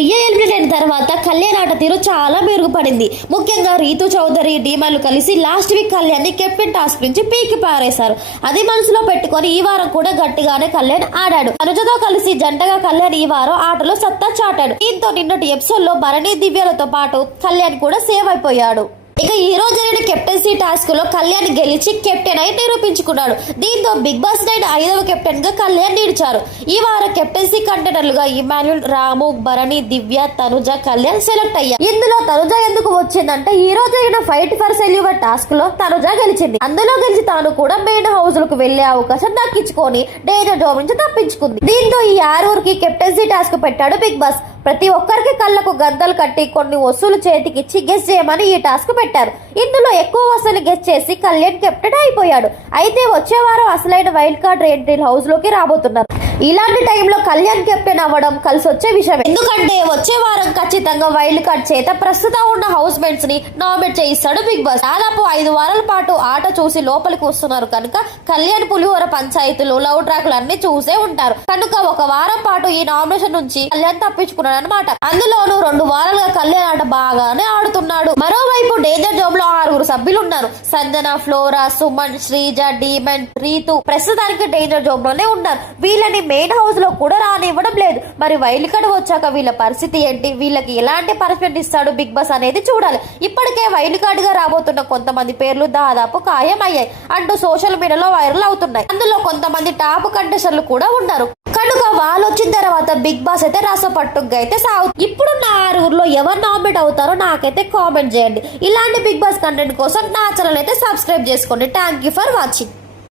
ప్రియ eliminate అయిన తర్వాత కళ్యాణ్ ఆట తీరు చాలా మెరుగుపడింది. ముఖ్యంగా రీతు చౌదరి డీమాలు కలిసి లాస్ట్ వీక్ కళ్యాణ్ ని కెప్టెన్ టాస్క్ నుంచి పీకి పారేశారు. అది మనసులో పెట్టుకొని ఈ వారం కూడా గట్టిగానే కళ్యాణ్ ఆడాడు. తనుజతో కలిసి జంటగా కళ్యాణ్ ఈ వారం ఆటలో సత్తా చాటాడు. దీంతో నిన్నటి ఎపిసోడ్ లో భరణి దివ్యలతో పాటు కళ్యాణ్ కూడా సేవ్ అయిపోయాడు. ఇక ఈ రోజు జరిగిన కెప్టెన్సీ టాస్క్ లో కళ్యాణ్ గెలిచి కెప్టెన్ అయి నిరూపించుకున్నాడు. దీంతో బిగ్ బాస్ 9 5వ కెప్టెన్ గా కళ్యాణ్ నిలిచారు. ఈ వారం కెప్టెన్సీ కంటెండర్లుగా ఇమాన్యుల్, రాము, భరణి, దివ్య, తనుజ, కళ్యాణ్ సెలెక్ట్ అయ్యారు. ఇందులో తనుజ ఎందుకు వచ్చిందంటే ఈ రోజు జరిగిన ఫైట్ ఫర్ సెల్యూవర్ టాస్క్ లో తనుజ గెలిచింది. అందులో గెలిచి తాను కూడా మెయిన్ హౌస్ లకు వెళ్లే అవకాశం దక్కించుకొని డేంజర్ జోన్ నుంచి తప్పించుకుంది. దీంతో ఈ 6 కెప్టెన్సీ టాస్క్ పెట్టాడు బిగ్ బాస్. ప్రతి ఒక్కరికి కళ్ళకు గద్దలు కట్టి కొన్ని వస్తువులు చేతికిచ్చి గెస్ చేయమని ఈ టాస్క్ పెట్టారు. ఇందులో ఎక్కువ వస్తువులు గెస్ చేసి కళ్యాణ్ కెప్టెన్ అయిపోయాడు. అయితే వచ్చే వారం అసలైన వైల్డ్ కార్డ్ ఎంట్రీ హౌస్ లోకి రాబోతున్నారు. ఇలాంటి టైంలో కళ్యాణ్ కెప్టెన్ అవ్వడం కలిసి వచ్చే విషయం. ఎందుకంటే వచ్చే వారం ఖచ్చితంగా వైల్డ్ కార్డ్ చేత ప్రస్తుతం ఉన్న హౌస్ మేట్స్ ని నామినేట్ చేయిస్తాడు బిగ్ బాస్. దాదాపు 5 వారాల పాటు ఆట చూసి లోపలికి వస్తున్నారు కనుక కళ్యాణ్ పులిహోర పంచాయతీలు, లవ్ ట్రాక్లు అన్ని చూసే ఉంటారు కనుక ఒక వారం పాటు ఈ నామినేషన్ నుంచి కళ్యాణ్ తప్పించుకున్నాడు అనమాట. అందులోనూ 2 వారాలుగా కళ్యాణ్ ఆట బాగానే ఆడుతున్నాడు. మరోవైపు డేంజర్ జోన్ లో 6 సభ్యులు ఉన్నారు. సంజన, ఫ్లోరా, సుమన్, శ్రీజ, డీమన్, రీతు ప్రస్తుతానికి డేంజర్ జోన్ లోనే ఉన్నారు. వీళ్ళని మెయిన్ హౌస్ లో కూడా రానివ్వడం లేదు. మరి వైల్డ్ కార్డ్ వచ్చాక వీళ్ళ పరిస్థితి ఏంటి, వీళ్ళకి ఎలాంటి పనిష్మెంట్ ఇస్తాడు బిగ్ బాస్ అనేది చూడాలి. ఇప్పటికే వైల్డ్ కార్డ్ గా రాబోతున్న కొంతమంది పేర్లు దాదాపు ఖాయం అయ్యాయి అంటూ సోషల్ మీడియాలో వైరల్ అవుతున్నాయి. అందులో కొంతమంది టాప్ కంటెస్టర్లు కూడా ఉన్నారు కనుక వాళ్ళు వచ్చిన తర్వాత బిగ్ బాస్ అయితే రసపట్టుగా అయితే ఇప్పుడు నా 6 ఎవరు నామినేట్ అవుతారో నాకైతే కామెంట్ చేయండి. ఇలాంటి బిగ్ బాస్ కంటెంట్ కోసం నా ఛానల్ అయితే సబ్స్క్రైబ్ చేసుకోండి. Thank you for watching.